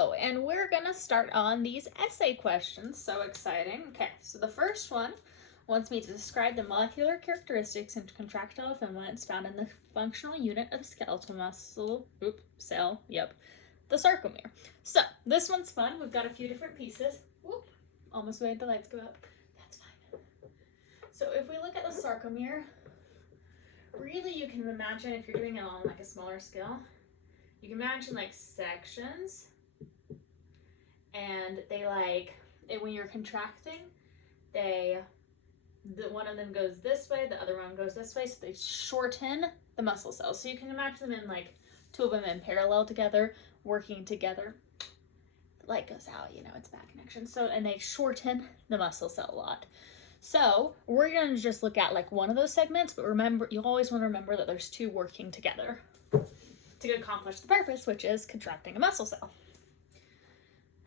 Hello, and we're gonna start on these essay questions. So exciting. Okay, so the first one wants me to describe the molecular characteristics and contractile filaments found in the functional unit of the skeletal muscle, cell, the sarcomere. So this one's fun. We've got a few different pieces. Whoop, almost made the lights go up. That's fine. So if we look at the sarcomere, really you can imagine, if you're doing it on like a smaller scale, you can imagine like sections, and they when you're contracting, one of them goes this way, the other one goes this way, so they shorten the muscle cells. So you can imagine them in like two of them in parallel together, working together. The light goes out, it's bad connection. So, and they shorten the muscle cell a lot. So we're gonna just look at like one of those segments, but remember, you always want to remember that there's two working together to accomplish the purpose, which is contracting a muscle cell.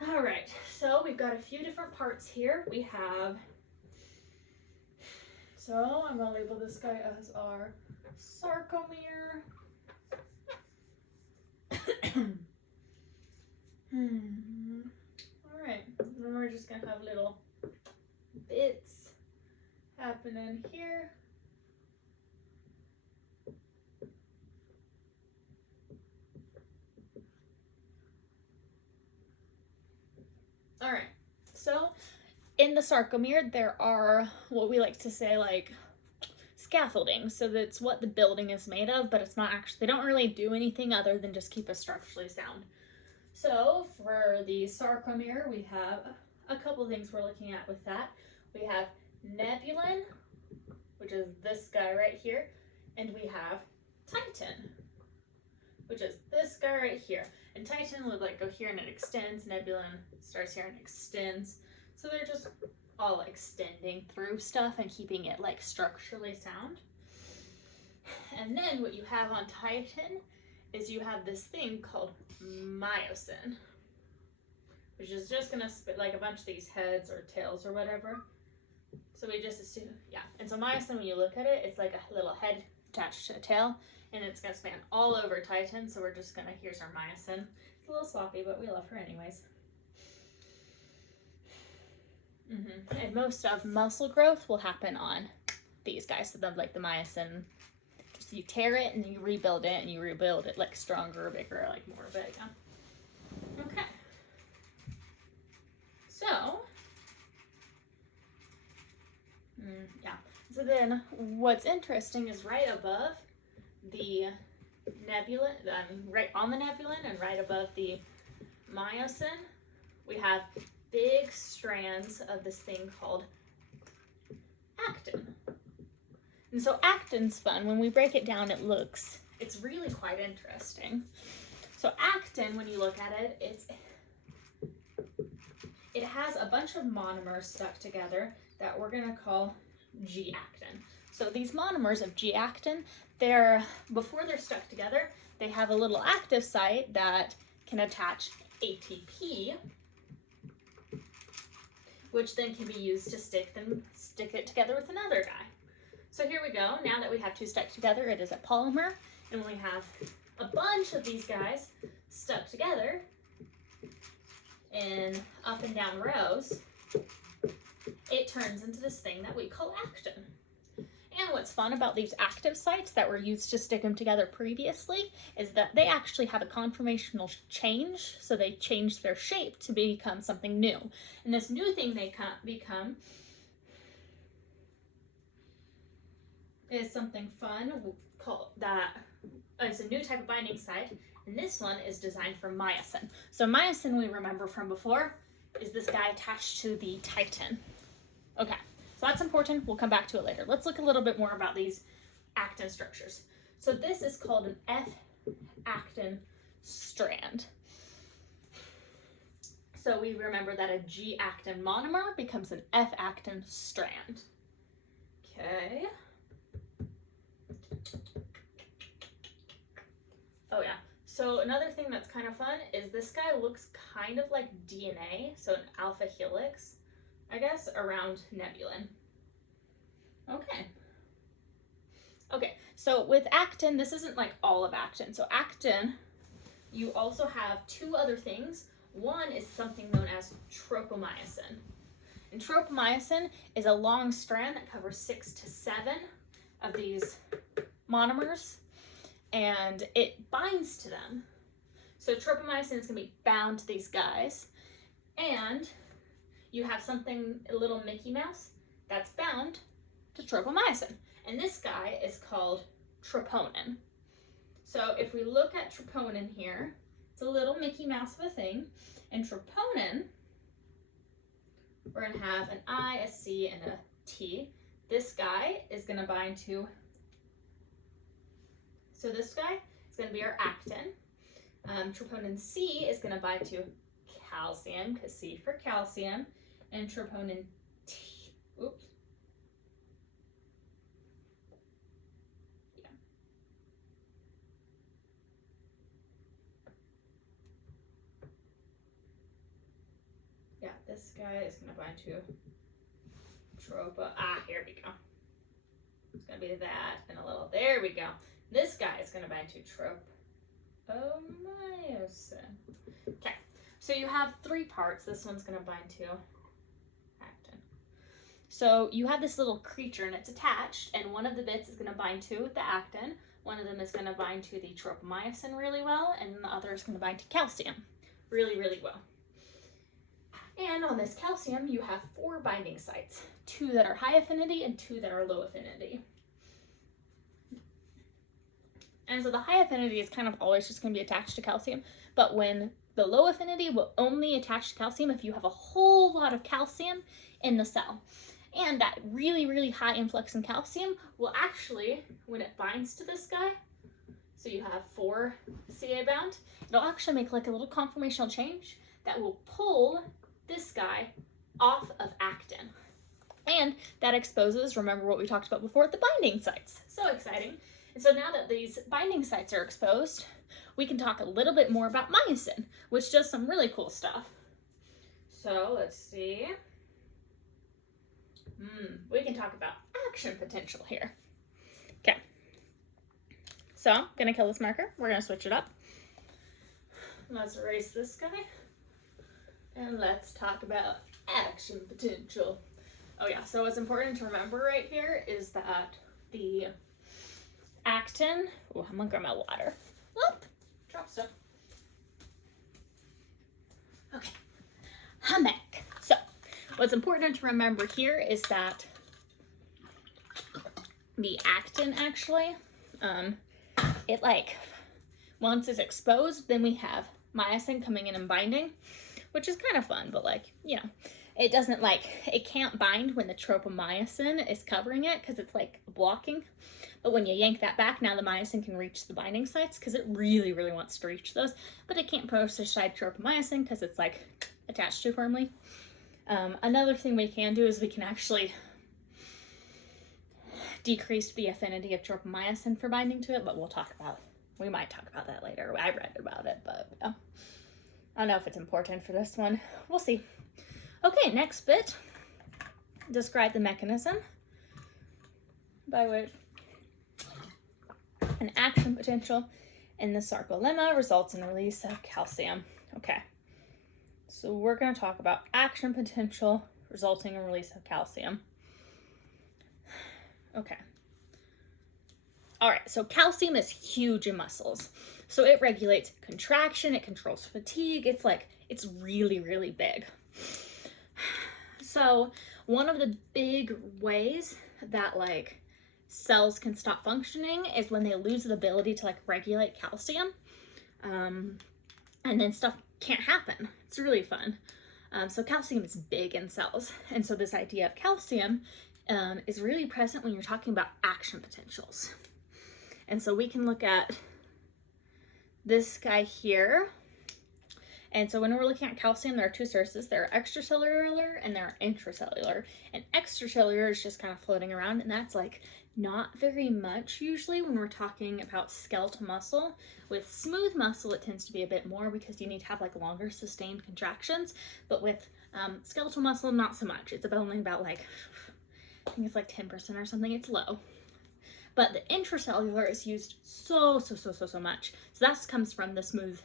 All right, so we've got a few different parts here. So I'm gonna label this guy as our sarcomere. All right, then we're just gonna have little bits happening here. All right, so in the sarcomere, there are what we like to say like scaffolding. So that's what the building is made of, but it's not actually, they don't really do anything other than just keep us structurally sound. So for the sarcomere, we have a couple things we're looking at with that. We have nebulin, which is this guy right here, and we have titin, which is this guy right here. And titin would like go here and it extends, nebulin starts here and extends. So they're just all extending through stuff and keeping it like structurally sound. And then what you have on titin is you have this thing called myosin, which is just gonna spit like a bunch of these heads or tails or whatever. So we just assume, and so myosin, when you look at it, it's like a little head attached to a tail, and it's gonna span all over titin. So we're just gonna, here's our myosin. It's a little sloppy, but we love her anyways. And most of muscle growth will happen on these guys. So then like the myosin, just you tear it and you rebuild it, and you rebuild it like stronger, bigger, like more big. Okay. So, so then what's interesting is right above the nebulin, right on the nebulin and right above the myosin, we have big strands of this thing called actin. And so actin's fun. When we break it down, it's really quite interesting. So actin, when you look at it, it has a bunch of monomers stuck together that we're gonna call G-actin. So these monomers of G-actin, before they're stuck together, they have a little active site that can attach ATP, which then can be used to stick it together with another guy. So here we go. Now that we have two stuck together, it is a polymer. And when we have a bunch of these guys stuck together in up and down rows, it turns into this thing that we call actin. And what's fun about these active sites that were used to stick them together previously is that they actually have a conformational change. So they change their shape to become something new. And this new thing they become is something fun called it's a new type of binding site. And this one is designed for myosin. So myosin, we remember from before, is this guy attached to the titin. Okay. So that's important. We'll come back to it later. Let's look a little bit more about these actin structures. So this is called an F-actin strand. So we remember that a G-actin monomer becomes an F-actin strand. Okay. Oh yeah. So another thing that's kind of fun is this guy looks kind of like DNA, so an alpha helix, I guess, around nebulin. Okay, so with actin, this isn't like all of actin. So actin, you also have two other things. One is something known as tropomyosin. And tropomyosin is a long strand that covers 6 to 7 of these monomers, and it binds to them. So tropomyosin is going to be bound to these guys, and you have something, a little Mickey Mouse, that's bound to tropomyosin. And this guy is called troponin. So if we look at troponin here, it's a little Mickey Mouse of a thing. And troponin, we're going to have an I, a C, and a T. This guy is going to bind to, so this guy is going to be our actin. Troponin C is going to bind to calcium, because C for calcium. And troponin T, oops. Yeah, this guy is going to bind to here we go. It's going to be that and a little, there we go. This guy is going to bind to tropomyosin. Okay, so you have 3 parts. This one's going to bind to actin. So you have this little creature and it's attached, and one of the bits is going to bind to the actin. One of them is going to bind to the tropomyosin really well, and the other is going to bind to calcium really, really well. And on this calcium, you have 4 binding sites, 2 that are high affinity and 2 that are low affinity. And so the high affinity is kind of always just going to be attached to calcium, but when the low affinity will only attach to calcium if you have a whole lot of calcium in the cell. And that really, really high influx in calcium will actually, when it binds to this guy, so you have 4 Ca bound, it'll actually make like a little conformational change that will pull this guy off of actin. And that exposes, remember what we talked about before, the binding sites. So exciting. And so now that these binding sites are exposed, we can talk a little bit more about myosin, which does some really cool stuff. So let's see. We can talk about action potential here. Okay. So I'm going to kill this marker. We're going to switch it up. Let's erase this guy. And let's talk about action potential. Oh yeah, so what's important to remember right here is that the actin, oh, I'm gonna grab my water. Whoop, drop stuff. Okay, I'm back. So what's important to remember here is that the actin actually, it like, once it's exposed, then we have myosin coming in and binding, which is kind of fun, but like, you know, it doesn't like, it can't bind when the tropomyosin is covering it because it's like blocking. But when you yank that back, now the myosin can reach the binding sites because it really, really wants to reach those, but it can't push aside tropomyosin because it's like attached too firmly. Another thing we can do is we can actually decrease the affinity of tropomyosin for binding to it, but we might talk about that later. I read about it, but I don't know if it's important for this one. We'll see. Okay, next bit. Describe the mechanism by which an action potential in the sarcolemma results in the release of calcium. Okay, so we're going to talk about action potential resulting in release of calcium. Okay. All right, so calcium is huge in muscles. So it regulates contraction, it controls fatigue. It's really, really big. So one of the big ways that like cells can stop functioning is when they lose the ability to like regulate calcium. And then stuff can't happen. It's really fun. So calcium is big in cells. And so this idea of calcium is really present when you're talking about action potentials. And so we can look at this guy here. And so when we're looking at calcium, there are 2 sources. There are extracellular and there are intracellular. And extracellular is just kind of floating around, and that's like not very much usually when we're talking about skeletal muscle. With smooth muscle, it tends to be a bit more because you need to have like longer sustained contractions. But with skeletal muscle, not so much. It's only about like, I think it's like 10% or something. It's low. But the intracellular is used so much. So that comes from the smooth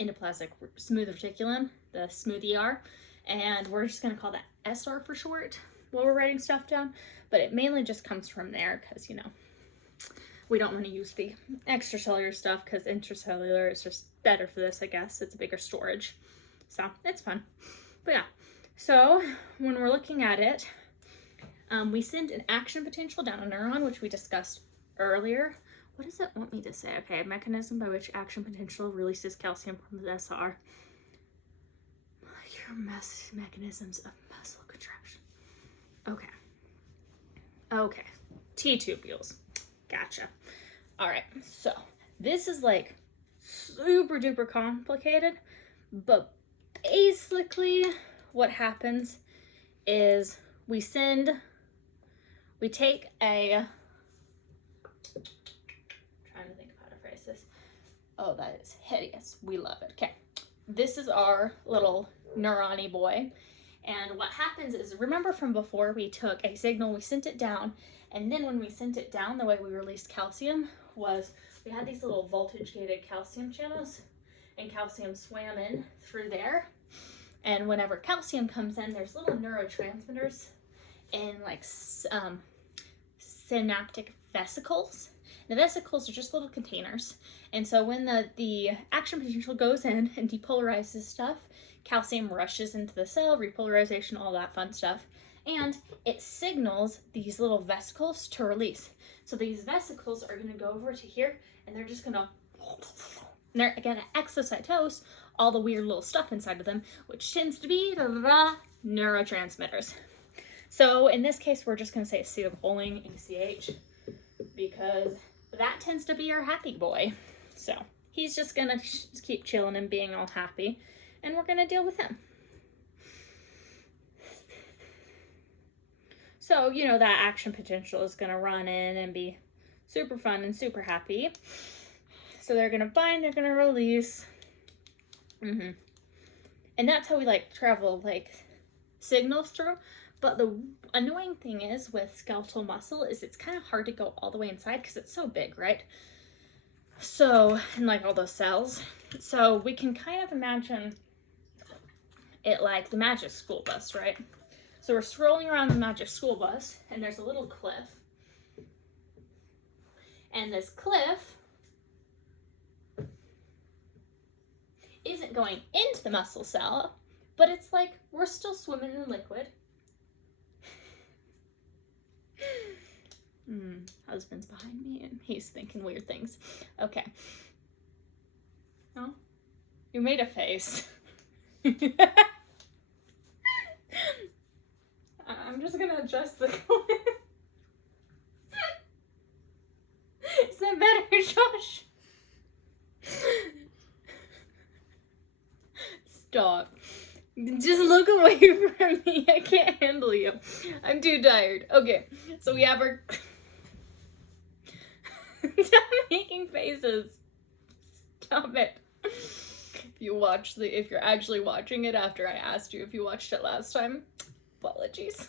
endoplasmic smooth reticulum, the smooth ER, and we're just going to call that SR for short while we're writing stuff down, but it mainly just comes from there because, you know, we don't want to use the extracellular stuff because intracellular is just better for this, I guess. It's a bigger storage, so it's fun. But yeah, so when we're looking at it, we send an action potential down a neuron, which we discussed earlier. What does it want me to say? Okay, a mechanism by which action potential releases calcium from the SR. Your mechanisms of muscle contraction. Okay. Okay. T-tubules. Gotcha. All right. So this is like super duper complicated, but basically what happens is we take a, trying to think of how to phrase this. Oh, that is hideous. We love it. Okay. This is our little neuron-y boy. And what happens is, remember from before, we took a signal, we sent it down, and then when we sent it down, the way we released calcium was we had these little voltage-gated calcium channels, and calcium swam in through there. And whenever calcium comes in, there's little neurotransmitters in like synaptic vesicles. The vesicles are just little containers. And so when the action potential goes in and depolarizes stuff, calcium rushes into the cell, repolarization, all that fun stuff. And it signals these little vesicles to release. So these vesicles are going to go over to here, and they're just going to, they're going to exocytose all the weird little stuff inside of them, which tends to be the neurotransmitters. So in this case, we're just going to say acetylcholine, ACH, because that tends to be our happy boy. So he's just going to keep chilling and being all happy, and we're going to deal with him. So, you know, that action potential is going to run in and be super fun and super happy. So they're going to bind, they're going to release. And that's how we like travel like signals through. But the annoying thing is with skeletal muscle is it's kind of hard to go all the way inside because it's so big, right? So, and like all those cells. So we can kind of imagine it like the Magic School Bus, right? So we're scrolling around the Magic School Bus, and there's a little cliff. And this cliff isn't going into the muscle cell, but it's like we're still swimming in liquid. Husband's behind me, and he's thinking weird things. Okay. Oh, you made a face. I'm just gonna adjust the Is that better, Josh? Stop. Just look away from me. I can't handle you. I'm too tired. Okay, so we have our... Stop making faces. Stop it. If you're actually watching it after I asked you if you watched it last time, apologies.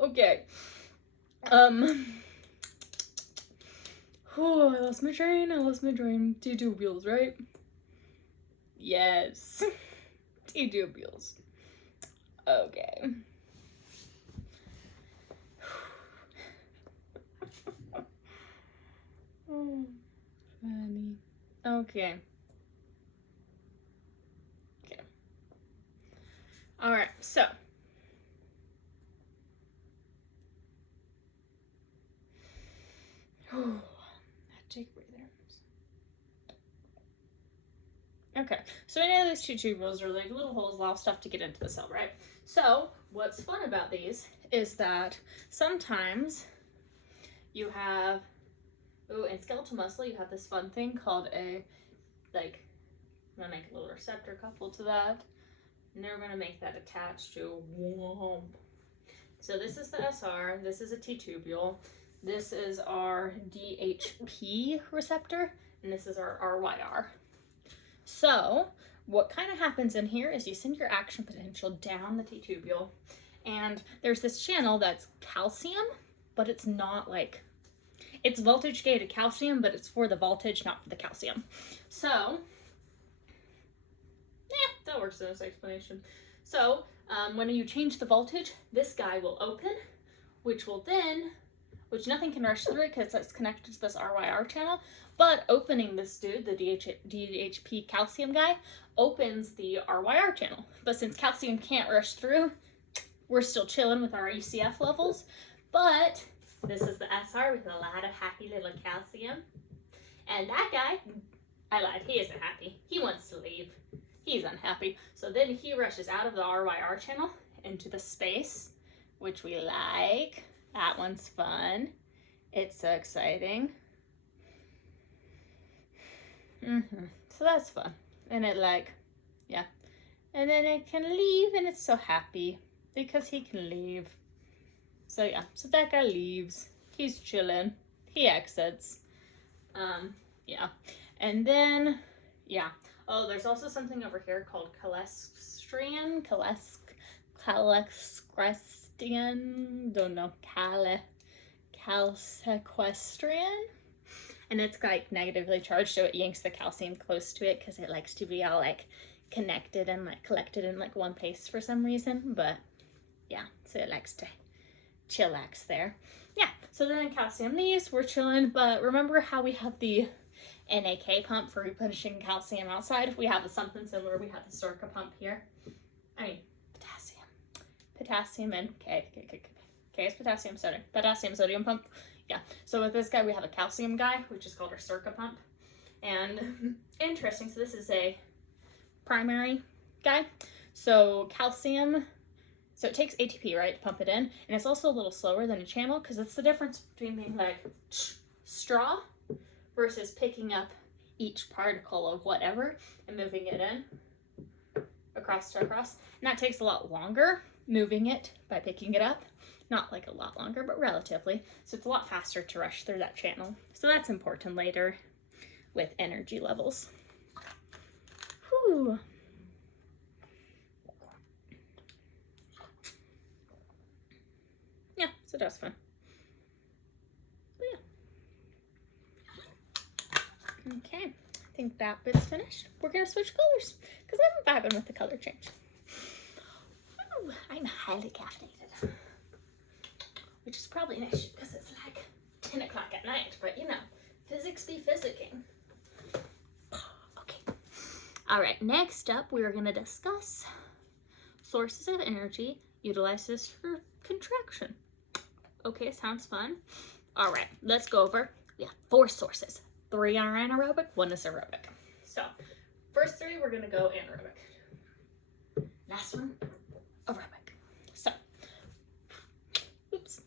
Okay. Oh, I lost my train. T-tubules, right? Yes. T-tubules. Okay. Oh, funny. Okay. All right, so. Take a breather. Okay, so I know these two tubules are like little holes, a lot of stuff to get into the cell, right? So what's fun about these is that sometimes you have, in skeletal muscle, you have this fun thing called I'm gonna make a little receptor coupled to that, and then we're gonna make that attached to whoa. So this is the SR, this is a T-tubule, this is our DHP receptor, and this is our RYR. So what kind of happens in here is you send your action potential down the T-tubule, and there's this channel that's calcium, but it's not like, it's voltage gated calcium, but it's for the voltage, not for the calcium. So worse than this explanation. So when you change the voltage, this guy will open, which nothing can rush through it because it's connected to this RYR channel. But opening this dude, the DHP calcium guy, opens the RYR channel. But since calcium can't rush through, we're still chilling with our ECF levels. But this is the SR with a lot of happy little calcium. And that guy, I lied, he isn't happy. He wants to leave. He's unhappy. So then he rushes out of the RYR channel into the space, which we like. That one's fun. It's so exciting. So that's fun. And it yeah. And then it can leave and it's so happy because he can leave. So yeah, so that guy leaves. He's chilling. He exits. Yeah. And then, yeah. Oh, there's also something over here called calestrian. Don't know. Calsequestrian. And it's like negatively charged, so it yanks the calcium close to it because it likes to be all like connected and like collected in like one place for some reason. But yeah, so it likes to chillax there. Yeah, so then calcium leaves, we're chilling. But remember how we have the NAK pump for replenishing calcium outside? We have something similar. We have the Sorka pump here. I mean, potassium and K is potassium, sodium pump. Yeah, so with this guy, we have a calcium guy, which is called our Sorka pump. And interesting, so this is a primary guy. So calcium, so it takes ATP, right, to pump it in. And it's also a little slower than a channel because it's the difference between being like straw versus picking up each particle of whatever and moving it in across to across. And that takes a lot longer, moving it by picking it up. Not like a lot longer, but relatively. So it's a lot faster to rush through that channel. So that's important later with energy levels. Whew. Yeah, so that's fun. But yeah. Okay, I think that bit's finished. We're gonna switch colors because I'm vibing with the color change. Ooh, I'm highly caffeinated. Which is probably an issue because it's like 10 o'clock at night, but you know, physics be physicking. Okay. All right, next up, we're gonna discuss sources of energy utilizes for contraction. Okay, sounds fun. All right, let's go over. We have 4 sources. 3 are anaerobic, 1 is aerobic. So, first 3, we're gonna go anaerobic. Last one, aerobic. So, oops.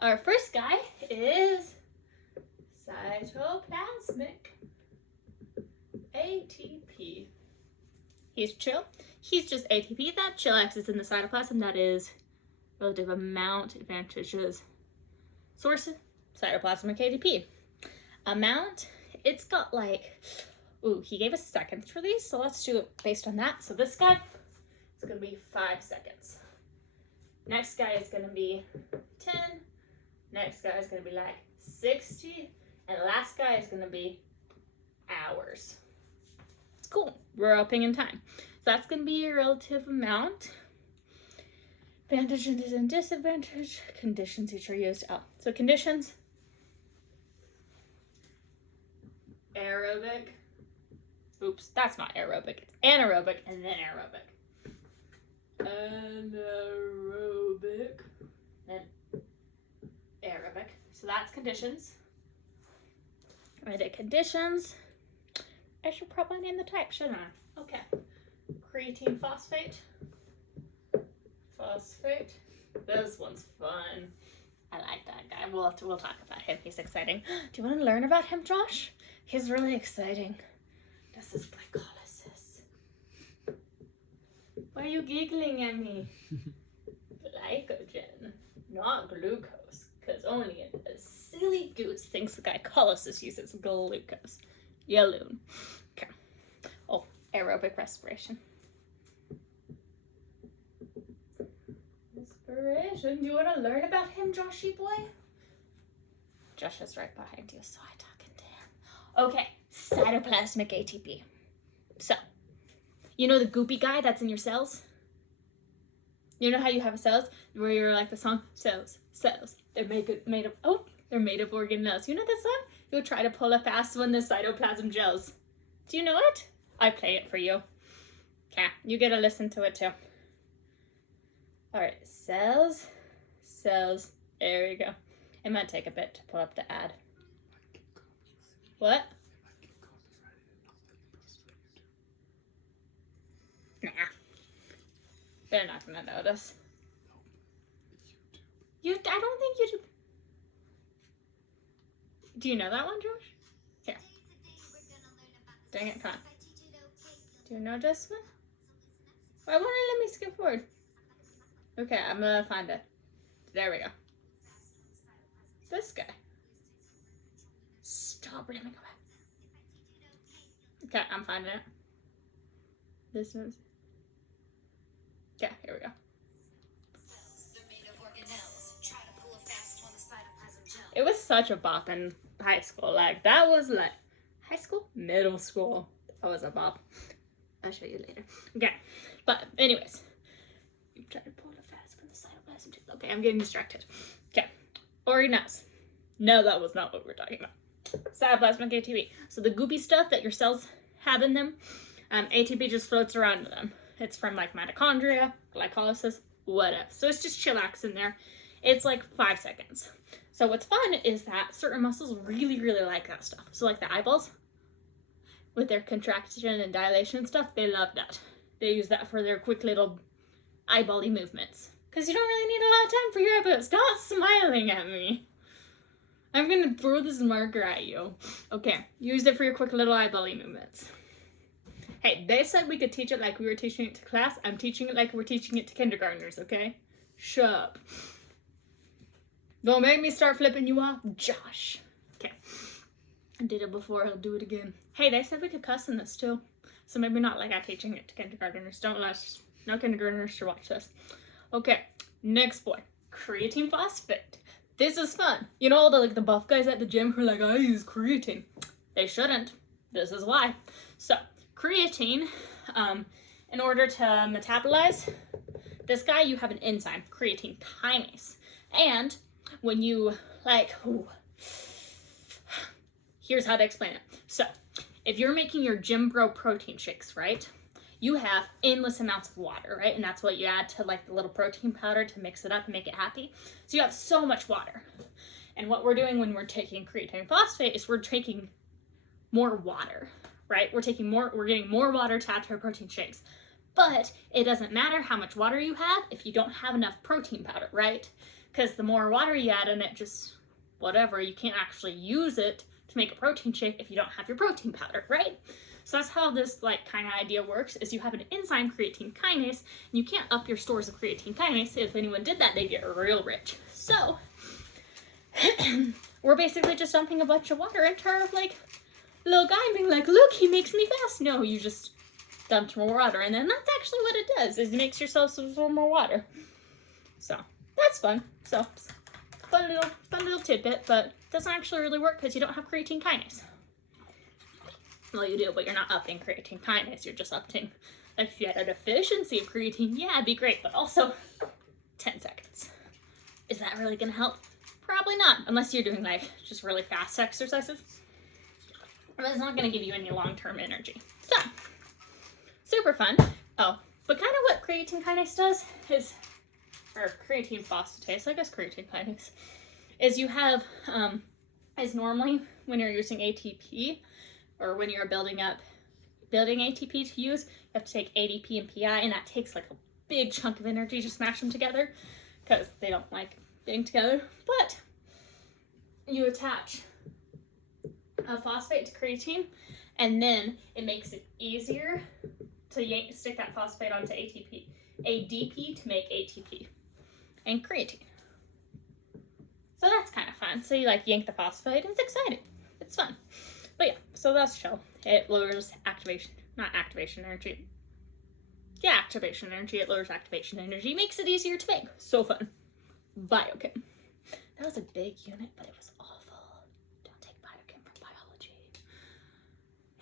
Our first guy is cytoplasmic ATP. He's chill. He's just ATP. That chillax is in the cytoplasm. That is relative amount advantages. Source, cytoplasmic ATP. Amount, it's got like, ooh, he gave us seconds for these, so let's do it based on that. So this guy is going to be 5 seconds. Next guy is going to be 10. Next guy is going to be like 60. And the last guy is going to be hours. It's cool. We're upping in time. So that's going to be your relative amount. Advantage and disadvantage. Conditions which are used. Oh, so conditions. Aerobic. Oops, that's not aerobic. It's anaerobic and then aerobic. Anaerobic. Then aerobic. So that's conditions. Right, conditions. I should probably name the type, shouldn't I? Okay. Creatine phosphate. Phosphate. This one's fun. I like that guy. We'll talk about him. He's exciting. Do you want to learn about him, Josh? He's really exciting. This is glycolysis. Why are you giggling at me? Glycogen, not glucose. Because only a silly goose thinks glycolysis uses glucose. You loon. Okay. Oh, aerobic respiration. Respiration. Do you want to learn about him, Joshy boy? Josh is right behind you, so I talking to him. Okay, cytoplasmic ATP. So, You know the goopy guy that's in your cells? You know how you have cells where you're like the song, cells, cells. They're made of organelles. You know that song? You'll try to pull a fast one, the cytoplasm gels. Do you know it? I play it for you. Okay, you get to listen to it too. Alright, cells, cells. There we go. It might take a bit to pull up the ad. What? Nah. They're not gonna notice. I don't think you do. Do you know that one, Josh? Here. Dang it, come on. Do you know this one? Why won't it let me skip forward? Okay, I'm gonna find it. There we go. This guy. Stop it, let me go back. Okay, I'm finding it. This one's... Okay, here we go. It was such a bop in high school. Like, that was like... High school? Middle school. That was a bop. I'll show you later. Okay, but anyways. You try to pull it fast from the cytoplasm. Okay, I'm getting distracted. Okay, organelles. No, that was not what we're talking about. Cytoplasmic ATP. So the goopy stuff that your cells have in them, ATP just floats around in them. It's from like mitochondria, glycolysis, whatever. So it's just chillax in there. It's like 5 seconds. So what's fun is that certain muscles really, really like that stuff. So like the eyeballs, with their contraction and dilation stuff, they love that. They use that for their quick little eyeball-y movements. Because you don't really need a lot of time for your eyeballs. Stop smiling at me. I'm gonna throw this marker at you. Okay, use it for your quick little eyeball-y movements. Hey, they said we could teach it like we were teaching it to class. I'm teaching it like we're teaching it to kindergartners, okay? Shut up. Don't make me start flipping you off, Josh. Okay. I did it before, I'll do it again. Hey, they said we could cuss in this too. So maybe not like I'm teaching it to kindergartners. Don't let us, no kindergartners should watch this. Okay, next point. Creatine phosphate. This is fun. You know all the buff guys at the gym who are like, I use creatine. They shouldn't. This is why. So, creatine, in order to metabolize this guy, you have an enzyme, creatine kinase. And when you, here's how to explain it. So, if you're making your Gym Bro protein shakes, right? You have endless amounts of water, right? And that's what you add to like the little protein powder to mix it up and make it happy. So you have so much water. And what we're doing when we're taking creatine phosphate is we're taking more water, right? We're getting more water to add to our protein shakes. But it doesn't matter how much water you have if you don't have enough protein powder, right? Because the more water you add in it, just whatever, you can't actually use it to make a protein shake if you don't have your protein powder, right? So that's how this kind of idea works, is you have an enzyme, creatine kinase, and you can't up your stores of creatine kinase. If anyone did that, they'd get real rich. So we're basically just dumping a bunch of water into our little guy and being like, look, he makes me fast. No, you just dumped more water, and then that's actually what it does, is it makes yourself absorb more water. So that's fun. So fun little tidbit, but it doesn't actually really work because you don't have creatine kinase. Well, you do, but you're not upping creatine kinase. You're just upping, if you had a deficiency of creatine, yeah, it'd be great, but also 10 seconds. Is that really gonna help? Probably not, unless you're doing just really fast exercises. But it's not gonna give you any long-term energy. So, super fun. Oh, but kind of what creatine kinase does is, or creatine phosphatase, I guess creatine kinase, is you have, is normally when you're using ATP, or when you're building ATP to use, you have to take ADP and PI, and that takes a big chunk of energy to smash them together because they don't like being together. But you attach a phosphate to creatine, and then it makes it easier to stick that phosphate onto ADP to make ATP and creatine. So that's kind of fun. So you yank the phosphate, and it's exciting. It's fun. But yeah, so that's chill. It lowers activation energy. Yeah, activation energy. It lowers activation energy. Makes it easier to make. So fun. Biochem. That was a big unit, but it was awful. Don't take biochem from biology.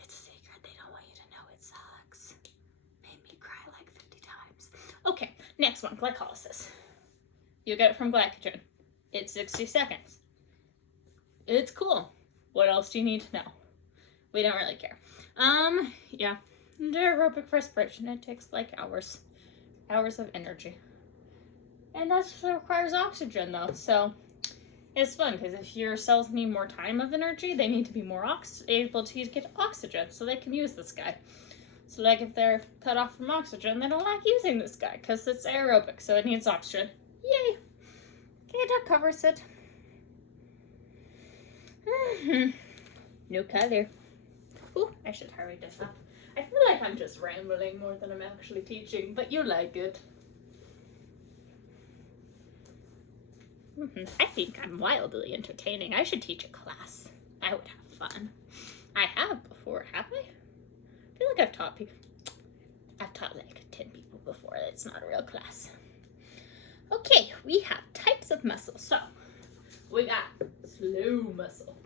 It's a secret. They don't want you to know it sucks. Next one, glycolysis. You get it from glycogen. It's 60 seconds. It's cool. What else do you need to know? We don't really care. Yeah. Aerobic respiration, it takes like hours of energy. And that requires oxygen though, so it's fun because if your cells need more time of energy, they need to be more able to get oxygen so they can use this guy. So like if they're cut off from oxygen, they don't like using this guy because it's aerobic, so it needs oxygen. Yay! Okay, that covers it. No color. Ooh, I should hurry this up. I feel like I'm just rambling more than I'm actually teaching, but you like it. I think I'm wildly entertaining. I should teach a class. I would have fun. I have before, haven't I? I feel like I've taught people. I've taught like 10 people before. It's not a real class. Okay, we have types of muscle. So, we got slow muscle,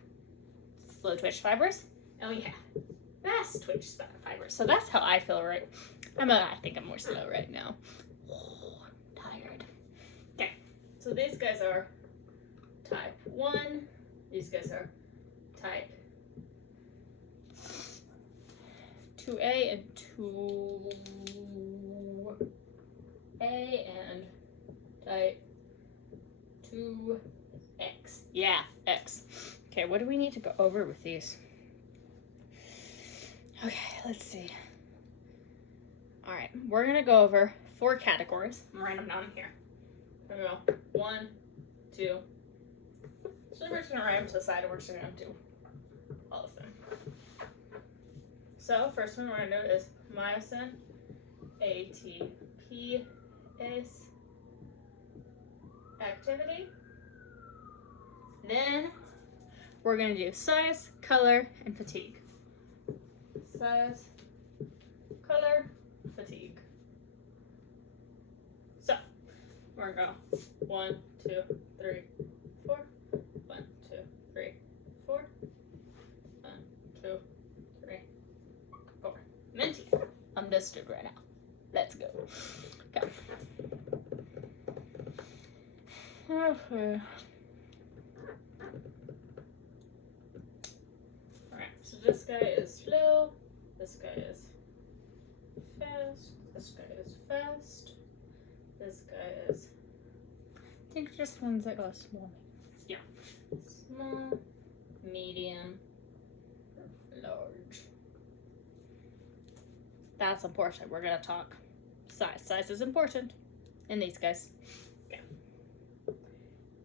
slow twitch fibers, and we have fast twitch fibers. So that's how I feel right. I think I'm more slow right now. Oh, I'm tired. Okay, so these guys are type 1. These guys are type 2A and 2A and type 2X. Yeah, X. Okay, what do we need to go over with these? Okay, let's see. All right, we're gonna go over 4 categories. I'm gonna write them down here. We're gonna go 1, 2. So we're just gonna write them to the side and we're just gonna do all of them. So first one we're gonna do is myosin ATPase activity. Then we're gonna do size, color, and fatigue. Size, color, fatigue. So we're gonna go 1, 2, 3, 4. 1, 2, 3, 4. 1, 2, 3, 4. Minty. I'm dusted right now. Let's go. Okay. Okay. Alright, so this guy is slow. This guy is fast. This guy is fast. This guy is. I think just ones that go small. Yeah. Small, medium, large. That's important. We're gonna talk size. Size is important in these guys. Okay.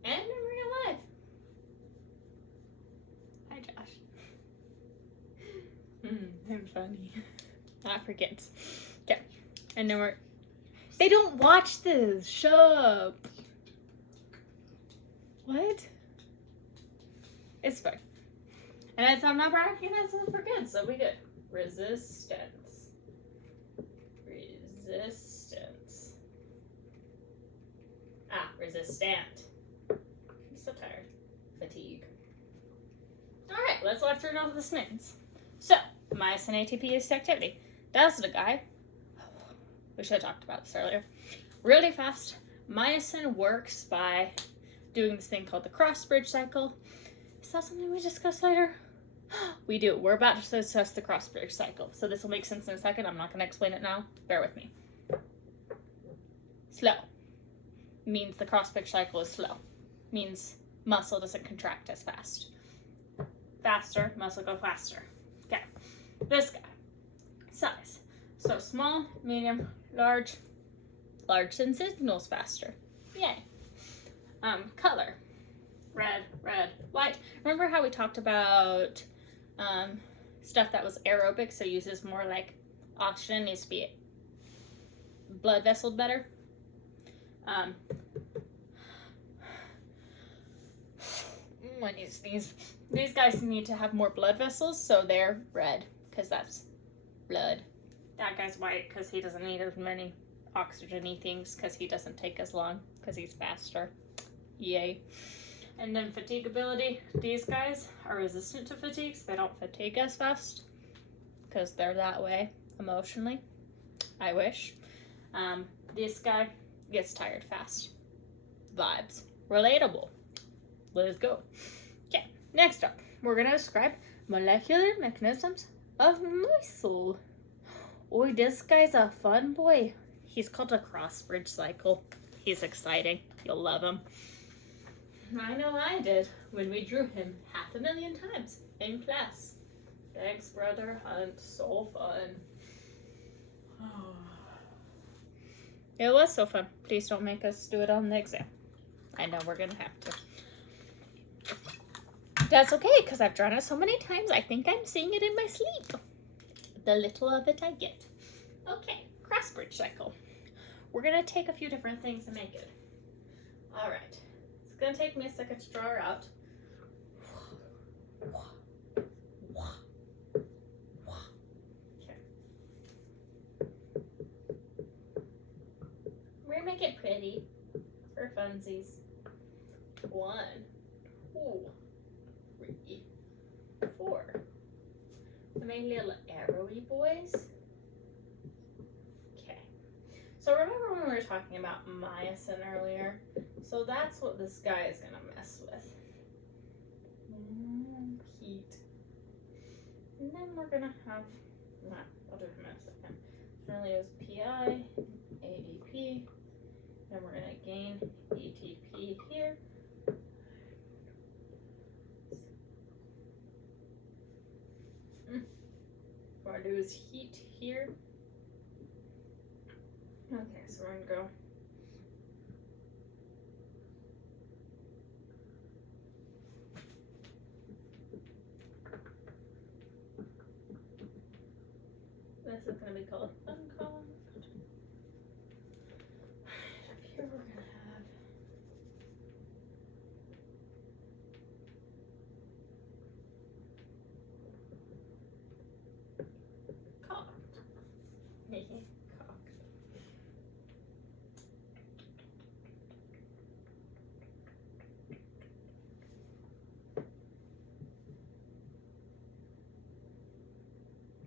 And in real life. Hi, Josh. I'm funny. I forget. Okay. And then they don't watch this. Shut up. What? It's fine. And I'm not bragging, that's for good, so we get resistance. Resistance. Resistant. I'm so tired. Fatigue. Alright, let's walk through all this means. So, myosin ATPase activity. That's the guy. We should have talked about this earlier. Really fast. Myosin works by doing this thing called the cross-bridge cycle. Is that something we discuss later? We do. We're about to discuss the cross-bridge cycle. So this will make sense in a second. I'm not going to explain it now. Bear with me. Slow means the cross-bridge cycle is slow. Means muscle doesn't contract as fast. Faster, muscle go faster. Okay. This guy. Size. So small, medium, large. Large sends signals faster. Yay. Color. Red, white. Remember how we talked about stuff that was aerobic, so uses more like oxygen, needs to be blood vesseled better? I need to sneeze. These guys need to have more blood vessels, so they're red, because that's blood. That guy's white, because he doesn't need as many oxygen-y things, because he doesn't take as long, because he's faster. Yay. And then fatigability. These guys are resistant to fatigue, so they don't fatigue as fast, because they're that way emotionally. I wish. This guy gets tired fast. Vibes. Relatable. Let's go. Okay, next up, we're going to describe molecular mechanisms of mucil. Oh, this guy's a fun boy. He's called a cross-bridge cycle. He's exciting. You'll love him. I know I did when we drew him 500,000 times in class. Thanks, Brother Hunt. So fun. It was so fun. Please don't make us do it on the exam. I know we're gonna have to. That's okay, because I've drawn it so many times, I think I'm seeing it in my sleep. The little of it I get. Okay, cross-bridge cycle. We're gonna take a few different things and make it. All right. It's gonna take me a second to draw her out. Okay. We're gonna make it pretty for funsies. 1, 2, 3, 4. I made little arrowy boys. Okay. So remember when we were talking about myosin earlier? So that's what this guy is gonna mess with. Heat. And then we're gonna have, I'll do it in a second. Really is PI, ADP. Then we're gonna gain ATP here. What I do is heat here. Okay, so we're gonna go. This is gonna be called uncocked. Up here we're gonna have cocked. Making it cocked.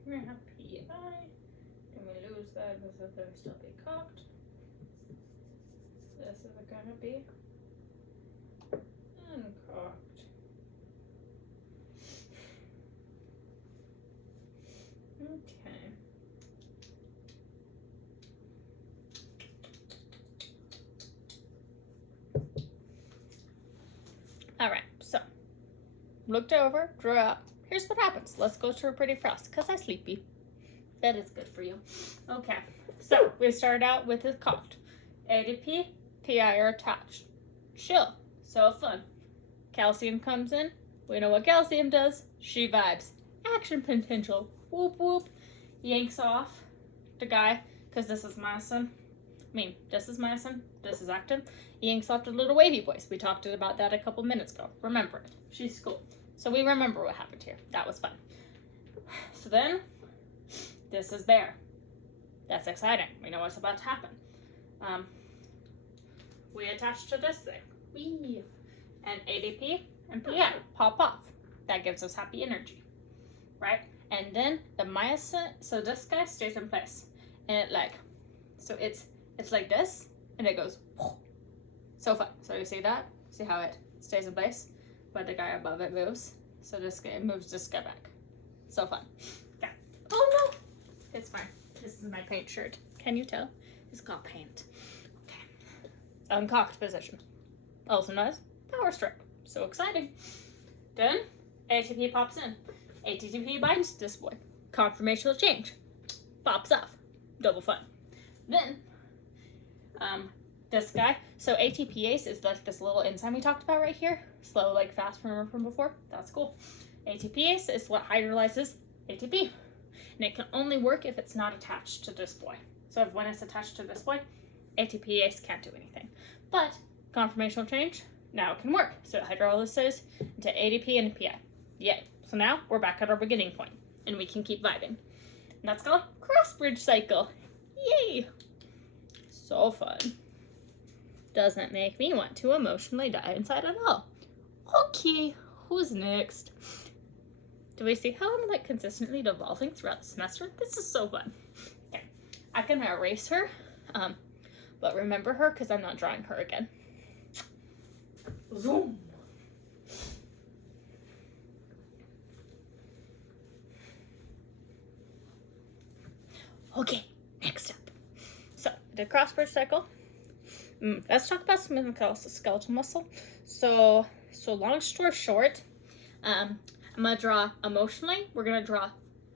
We're gonna have PI, and we lose that. This is gonna still be cocked. This is gonna be uncocked. Okay. All right, so looked over, drew up. Here's what happens. Let's go to a pretty frost because I'm sleepy. That is good for you. Okay, so we started out with his cocked. ADP, PI are attached. Chill. So fun. Calcium comes in. We know what calcium does. She vibes. Action potential. Whoop whoop. Yanks off the guy because this is myosin. This is myosin. This is actin. Yanks off the little wavy boys. We talked about that a couple minutes ago. Remember it. She's cool. So we remember what happened here. That was fun. So then, this is Bear. That's exciting. We know what's about to happen. We attach to this thing. Whee! And ADP and PI pop off. That gives us happy energy. Right? And then the myosin, so this guy stays in place. And it so it's like this, and it goes, so fun. So you see that? See how it stays in place? But the guy above it moves. So this guy moves this guy back. So fun. Yeah. Oh no! It's fine. This is my paint shirt. Can you tell? It's called paint. Okay. Uncocked position. Also known as power stroke. So exciting. Then ATP pops in. ATP binds this boy. Conformational change. Pops off. Double fun. Then this guy. So ATPase is like this little enzyme we talked about right here. Slow, like fast, remember from before? That's cool. ATPase is what hydrolyzes ATP. And it can only work if it's not attached to this boy. So if when it's attached to this boy, ATPase can't do anything. But conformational change, now it can work. So it hydrolyzes into ADP and PI. Yay. So now we're back at our beginning point, and we can keep vibing. And that's called cross-bridge cycle. Yay! So fun. Doesn't make me want to emotionally die inside at all. Okay, who's next? Do we see how I'm consistently devolving throughout the semester? This is so fun. Okay, I can erase her, But remember her because I'm not drawing her again. Zoom. Okay, next up. So, the cross-bridge cycle. Let's talk about smooth skeletal muscle. So long story short, I'm gonna draw emotionally. We're gonna draw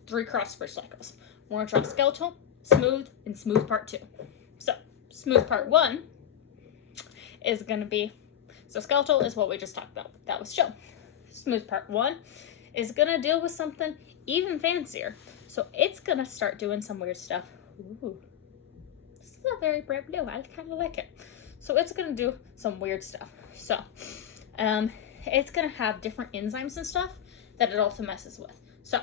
3 cross-bridge cycles. We're gonna draw skeletal, smooth, and smooth part 2. So, smooth part 1 is gonna be, so skeletal is what we just talked about. That was chill. Smooth part 1 is gonna deal with something even fancier. So it's gonna start doing some weird stuff. Ooh, this is a very bright blue. I kind of like it. So it's gonna do some weird stuff. So, it's gonna have different enzymes and stuff that it also messes with. So,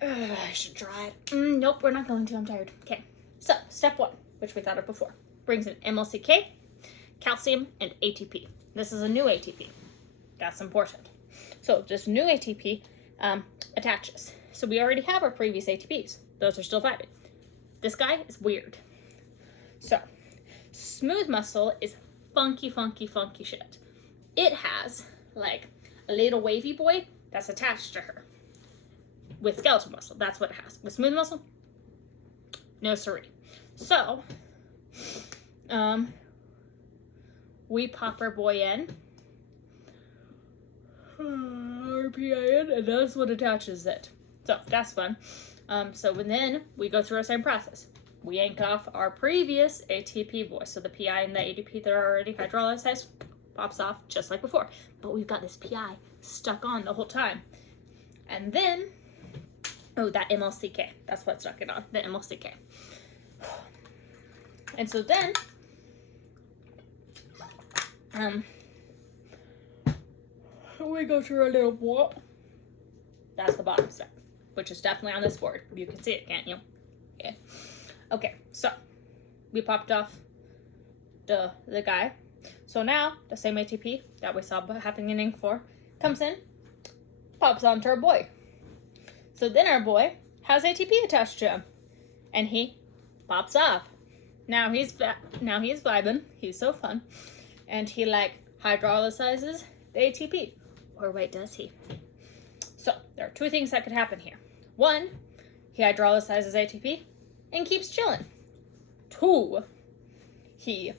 I should try it. Nope, we're not going to. I'm tired. Okay. So step 1, which we thought of before, brings in MLCK, calcium, and ATP. This is a new ATP. That's important. So this new ATP attaches. So we already have our previous ATPs. Those are still vibing. This guy is weird. So smooth muscle is funky, funky, funky shit. It has like a little wavy boy that's attached to her. With skeletal muscle, that's what it has. With smooth muscle, no siree. So, we pop our boy in. RPIN, and that's what attaches it. So that's fun. So then we go through our same process. We yank off our previous ATP boy. So the PI and the ADP that are already hydrolyzed pops off just like before. But we've got this PI stuck on the whole time. And then, oh, that MLCK. That's what stuck it on, the MLCK. And so then, we go through our little boy. That's the bottom step, which is definitely on this board. You can see it, can't you? Yeah. Okay, so we popped off the guy. So now the same ATP that we saw happening in Ink 4 comes in, pops onto our boy. So then our boy has ATP attached to him, and he pops off. Now he's vibing. He's so fun, and he like hydrolyzes the ATP. Or wait, does he? So there are 2 things that could happen here. 1, he hydrolyzes ATP and keeps chilling. 2, he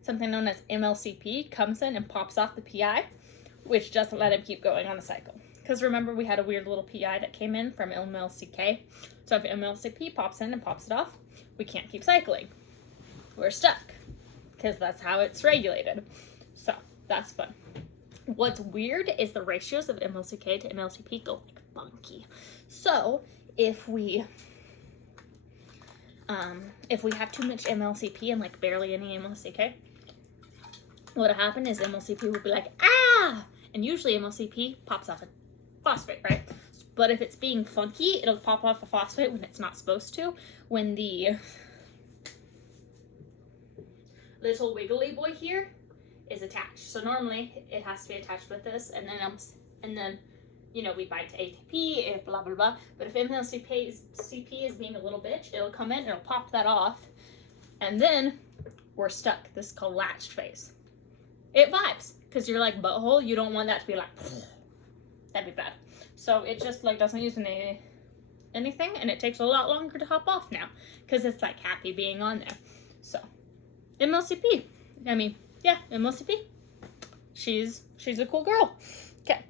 something known as MLCP comes in and pops off the PI, which doesn't let him keep going on the cycle. Because remember, we had a weird little PI that came in from MLCK. So if MLCP pops in and pops it off, we can't keep cycling. We're stuck. Because that's how it's regulated. So that's fun. What's weird is the ratios of MLCK to MLCP go like funky. So if we have too much MLCP and like barely any MLCK, what'll happen is MLCP will be like, ah! And usually MLCP pops off a phosphate, right? But if it's being funky, it'll pop off a phosphate when it's not supposed to, when the little wiggly boy here is attached. So normally it has to be attached with this, and then you know, we bind to ATP, blah blah blah. But if MLCP is being a little bitch, it'll come in, it'll pop that off, and then we're stuck. This is called latched phase. It vibes, because you're like butthole, you don't want that to be like, that'd be bad. So it just like doesn't use anything, and it takes a lot longer to hop off now, because it's like happy being on there. So MLCP, I mean, yeah, MLCP, she's a cool girl. Okay,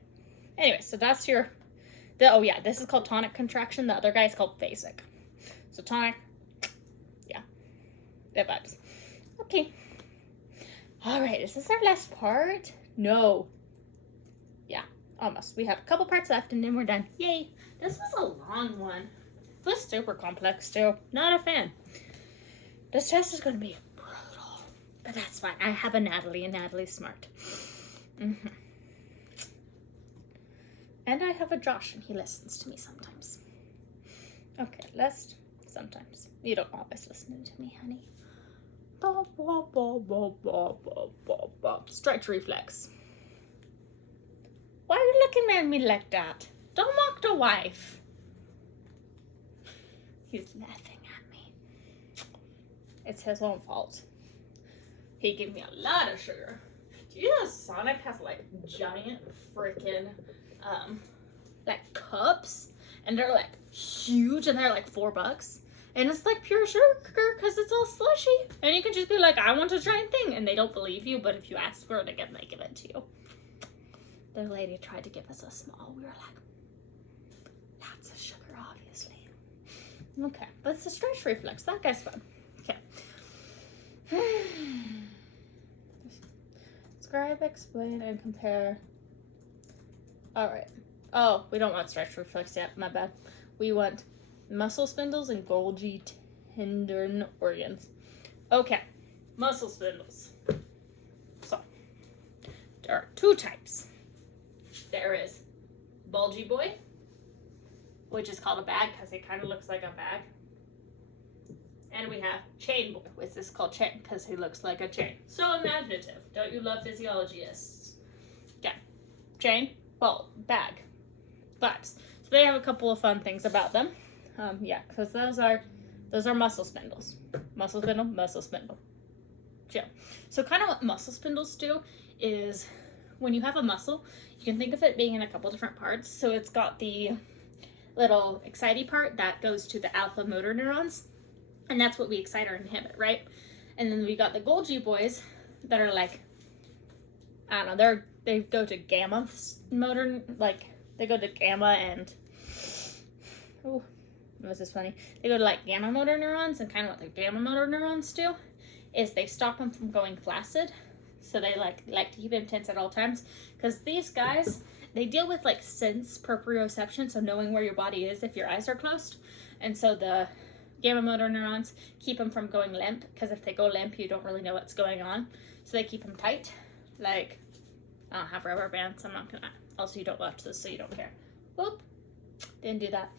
anyway, so that's oh yeah, this is called tonic contraction, the other guy is called phasic. So tonic, yeah, it vibes. Okay. All right, is this our last part? No. Yeah, almost. We have a couple parts left and then we're done. Yay. This was a long one. It was super complex too. Not a fan. This test is going to be brutal. But that's fine. I have a Natalie and Natalie's smart. And I have a Josh and he listens to me sometimes. Okay, sometimes. You don't always listen to me, honey. Stretch reflex. Why are you looking at me like that? Don't mock the wife. He's laughing at me. It's his own fault. He gave me a lot of sugar. Do you know Sonic has like giant freaking like cups, and they're like huge, and they're like $4, and it's like pure sugar because it's all slushy, and you can just be like, I want a giant thing, and they don't believe you, but if you ask for it again, they give it to you. The lady tried to give us a small. We were like, lots of sugar, obviously. Okay, but it's the stretch reflex. That guy's fun. Okay. Describe, explain, and compare. Alright. Oh, we don't want stretch reflex yet. My bad. We want muscle spindles and Golgi tendon organs. Okay. Muscle spindles. So, there are 2 types. There is Bulgy Boy, which is called a bag because he kind of looks like a bag. And we have Chain Boy, which is called Chain because he looks like a chain. So imaginative. Don't you love physiologists? Yeah. Chain, well, bag. But so they have a couple of fun things about them. Yeah, because those are muscle spindles. Muscle spindle, muscle spindle. Yeah. So kind of what muscle spindles do is when you have a muscle, you can think of it being in a couple different parts. So it's got the little excitey part that goes to the alpha motor neurons, and that's what we excite or inhibit, right? And then we got the Golgi boys that are like, I don't know, they go to gamma motor, like they go to gamma and, oh, this is funny. They go to like gamma motor neurons, and kind of what the gamma motor neurons do is they stop them from going flaccid. So they like to keep them tense at all times, because these guys, they deal with like sense proprioception, so knowing where your body is if your eyes are closed. And so the gamma motor neurons keep them from going limp, because if they go limp, you don't really know what's going on. So they keep them tight. Like, I don't have rubber bands. I'm not gonna. Also, you don't watch this, so you don't care. Whoop. Didn't do that.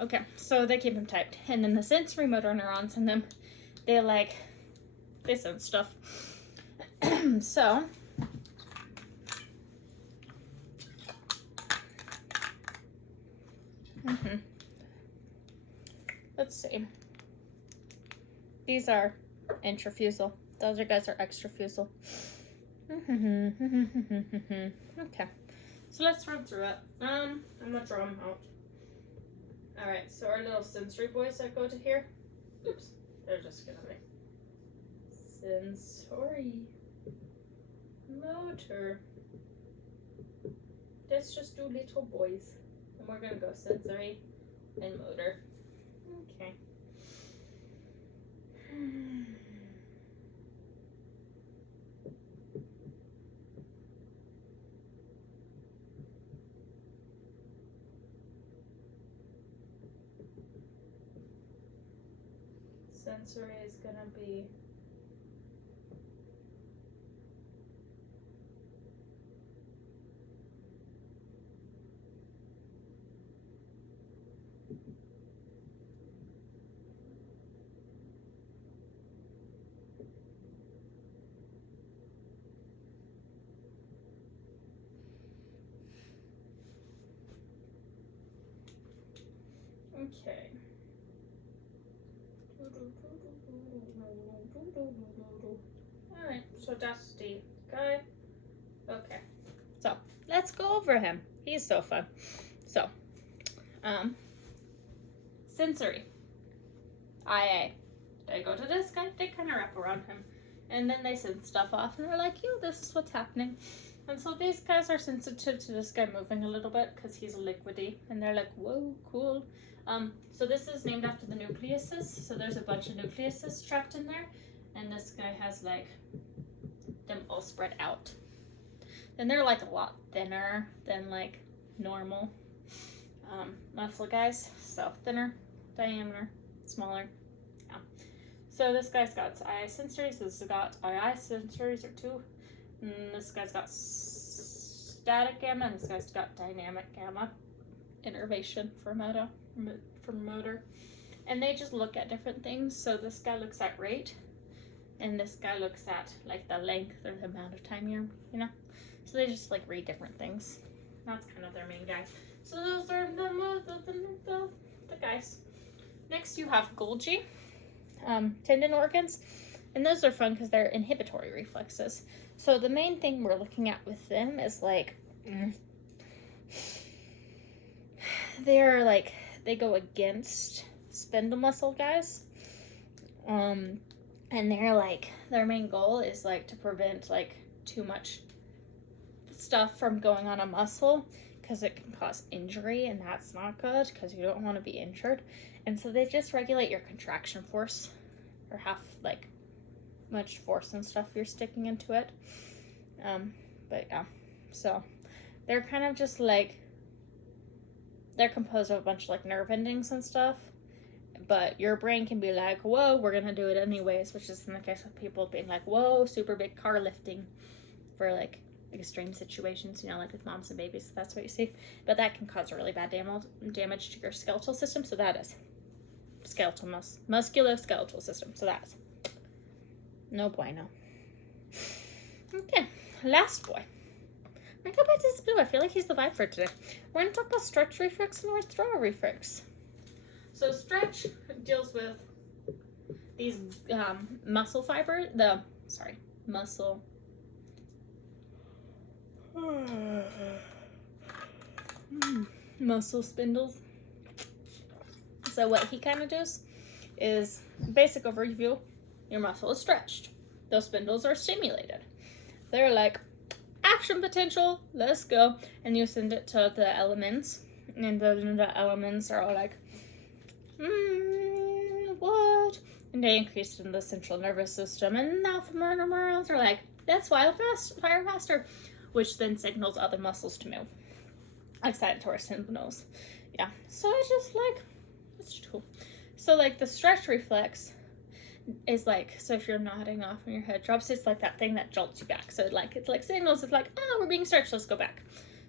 Okay, so they keep them tight. And then the sensory motor neurons in them, they sense stuff. So, let's see. These are intrafusal. Those guys are extrafusal. Okay, so let's run through it. I'm gonna draw them out. Alright, so our little sensory boys that go to here. Oops, they're just gonna be sensory motor. Let's just do little boys. And we're gonna go sensory and motor. Okay. Sensory is gonna be okay. Alright, so that's the guy. Okay. So let's go over him. He's so fun. So, sensory. IA. They go to this guy, they kind of wrap around him. And then they send stuff off and they're like, yo, this is what's happening. And so these guys are sensitive to this guy moving a little bit because he's liquidy. And they're like, whoa, cool. So this is named after the nucleuses. So there's a bunch of nucleuses trapped in there. And this guy has like them all spread out. And they're like a lot thinner than like normal muscle guys. So thinner, diameter, smaller. Yeah. So this guy's got eye sensories. This has got eye sensories or 2. And this guy's got static gamma, and this guy's got dynamic gamma. Innervation for motor. And they just look at different things. So this guy looks at rate, and this guy looks at like the length or the amount of time you're, So they just like read different things. That's kind of their main guy. So those are the guys. Next you have Golgi. tendon organs. And those are fun because they're inhibitory reflexes. So the main thing we're looking at with them is like, they go against spindle muscle guys. And their main goal is like to prevent like too much stuff from going on a muscle, because it can cause injury, and that's not good because you don't want to be injured. And so they just regulate your contraction force, or how like much force and stuff you're sticking into it. But yeah, so they're kind of just like, they're composed of a bunch of like nerve endings and stuff, but your brain can be like, whoa, we're gonna do it anyways, which is in the case of people being like, whoa, super big car lifting for like extreme situations, you know, like with moms and babies. So that's what you see. But that can cause really bad damage to your skeletal system. So that is skeletal musculoskeletal system. So that's no bueno. Okay, last boy. I'm gonna go back to this blue. I feel like he's the vibe for today. We're gonna talk about stretch reflex and withdrawal reflex. So stretch deals with these muscle muscle spindles. So what he kind of does is, basic overview, your muscle is stretched. Those spindles are stimulated. They're like, action potential, let's go. And you send it to the elements. And the elements are all like, what? And they increase in the central nervous system. And now the motor neurons are like, that's fire faster. Which then signals other muscles to move. Excitatory signals. Yeah. So it's just like, it's cool. So like the stretch reflex is like, so if you're nodding off and your head drops, it's like that thing that jolts you back. So like, it's like signals, it's like, we're being stretched, let's go back.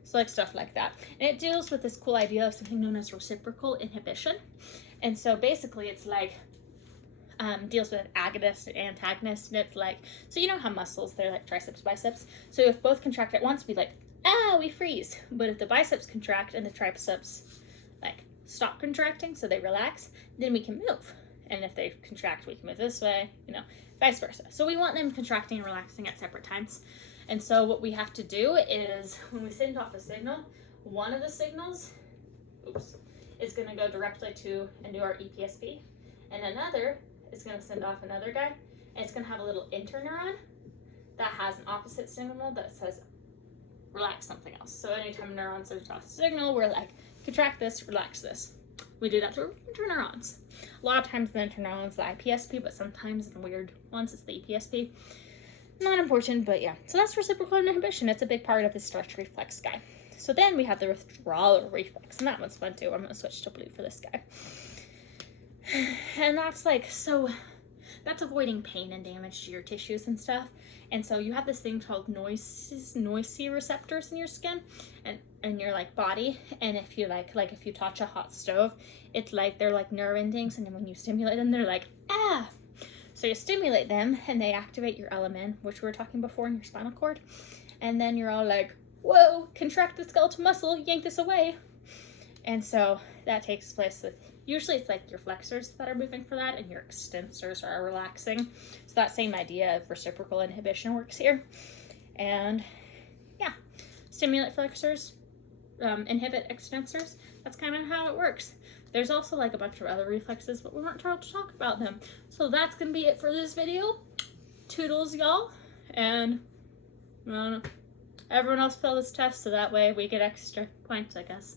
So like stuff like that. And it deals with this cool idea of something known as reciprocal inhibition. And so basically it's like, deals with agonist and antagonist. And it's like, so you know how muscles, they're like triceps, biceps. So if both contract at once, we like, we freeze. But if the biceps contract and the triceps like stop contracting, so they relax, then we can move. And if they contract, we can move this way, you know, vice versa. So we want them contracting and relaxing at separate times. And so what we have to do is, when we send off a signal, one of the signals, is going to go directly to and do our EPSP, and another is going to send off another guy, and it's going to have a little interneuron that has an opposite signal that says relax something else. So anytime a neuron sends off a signal, we're like, contract this, relax this. We do that through interneurons. A lot of times the interneuron's the IPSP, but sometimes in weird ones it's the EPSP. Not important, but yeah. So that's reciprocal inhibition. It's a big part of the stretch reflex guy. So then we have the withdrawal reflex, and that one's fun too. I'm going to switch to blue for this guy. And that's like, so that's avoiding pain and damage to your tissues and stuff. And so you have this thing called nociceptors in your skin and in your like body. And if you like if you touch a hot stove, it's like they're like nerve endings, and then when you stimulate them, they're like, So you stimulate them and they activate your element, which we were talking before, in your spinal cord. And then you're all like, whoa, contract the skeletal muscle, yank this away. And so that takes place with, usually it's like your flexors that are moving for that, and your extensors are relaxing. So that same idea of reciprocal inhibition works here. And yeah, stimulate flexors, inhibit extensors. That's kind of how it works. There's also like a bunch of other reflexes, but we weren't told to talk about them. So that's going to be it for this video. Toodles, y'all. And I don't know. Everyone else failed this test, so that way we get extra points, I guess.